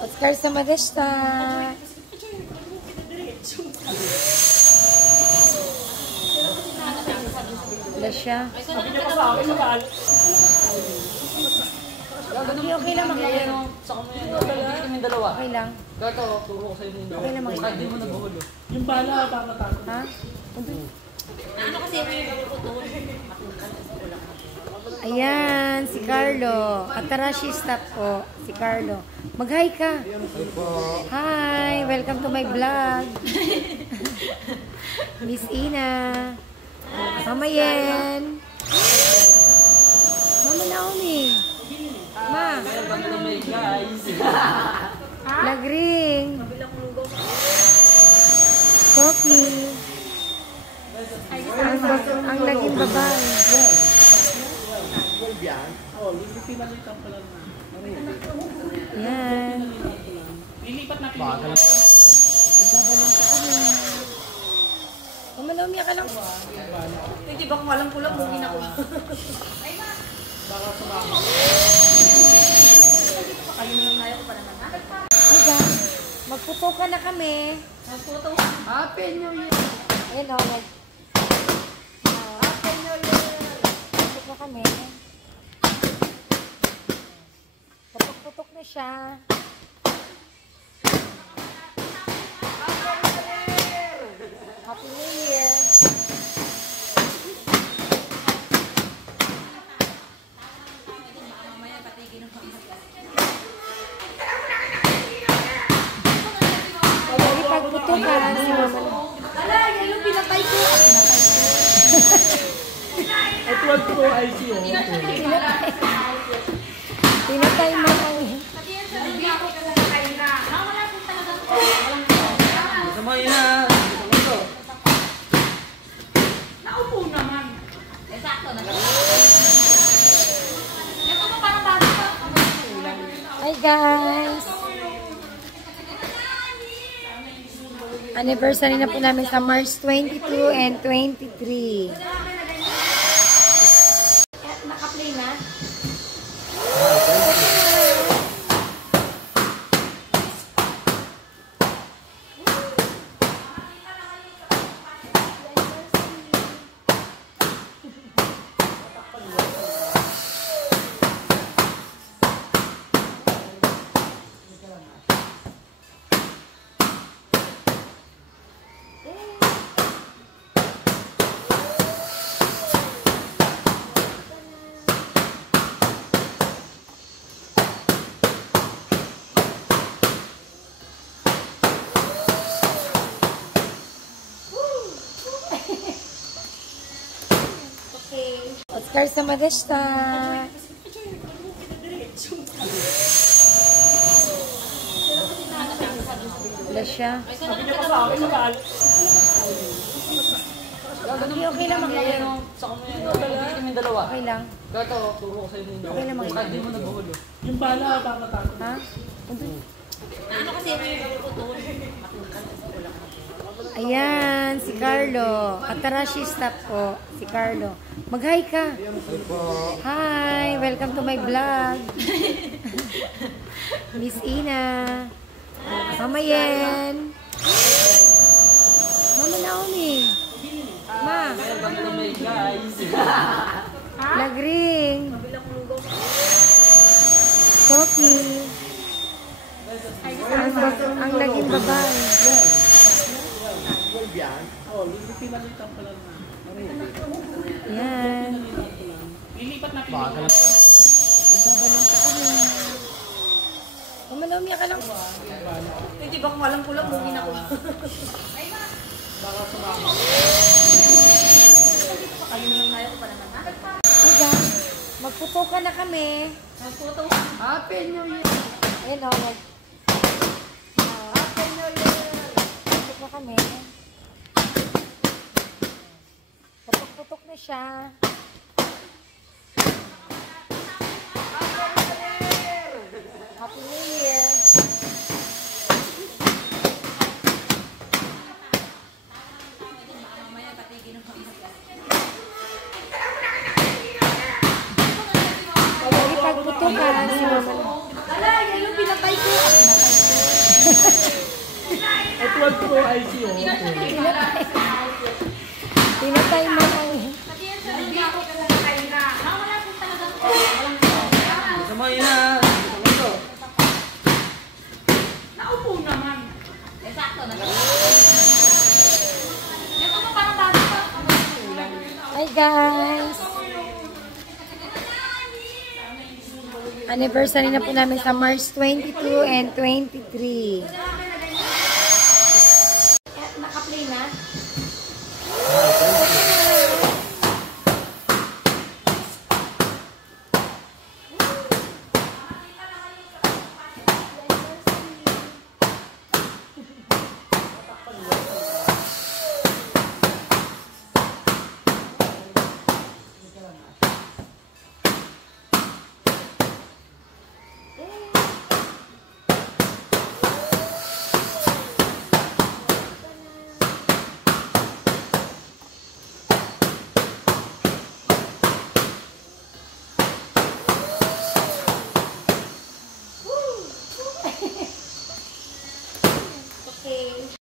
Oscar Samadesta. Wala siya. Okay lang makikita. Okay lang. Okay lang makikita. Yung bala, papatakot. Ha? Ano kasi Ayan, si Carlo. Atarashi stop po. Si Carlo. Mag-hi ka. Hi, welcome to my vlog. Miss Ina. Mama Yen. Mama Naomi. Ma. Lagring. Toki. Ang laging babae. Oh, pinalitan pa lang na. Yan. Lilipat na pinilitan. Mama Naomi ka lang. hindi ba kung alam ko lang mungin ako. Baka sumama. Kaya ko pa naman. Hey guys, magputukan na kami. Magputo. Happy New Year. Ayun o, Happy New Year. Putok na kami. Putok na siya. Happy New Year. Pagputukan si Mama. Ala, yan yung pinatay ko. Ito ang true IC oh. Pinatay mo ang... Samay na. Naupo naman. Exacto na. Ito mo parang bago pa. Hi guys! Anniversary na po namin sa March 22 and 23. Naka-play na? Oscar Samadesta. Wala siya. Okay lang makikita. Okay lang. Okay lang makikita. Yung bala, papatakot. Ha? Ano kasi Ayan, si Carlo. Atarashi stop po. Si Carlo. Mag-hi ka. Hi, welcome to my vlog. Miss Ina. Mama Yen. Mama Naomi. Ma. Lagring. Toki. Ang laging babae. Oh, pinalitan pa lang na. Yan. Lilipat na pinilitan. Mama Naomi ka lang. hindi ba kung alam ko lang mungin ako. Baka sumama. Kaya ko pa naman. Hey guys, magputukan na kami. Magputo. Happy New Year. Ayun o, Happy New Year. Putok na kami. Putok na siya. Happy New Year. Pagputukan si Mama. Ala, yan yung pinatay ko. At 12 Pro IC, oh. Pinatay mo lang. Samayin na. Naupo naman. Exacto na. Ito mo parang bago pa. Hi guys! Anniversary na po namin sa March 22 and 23. Naka-play na? Okay.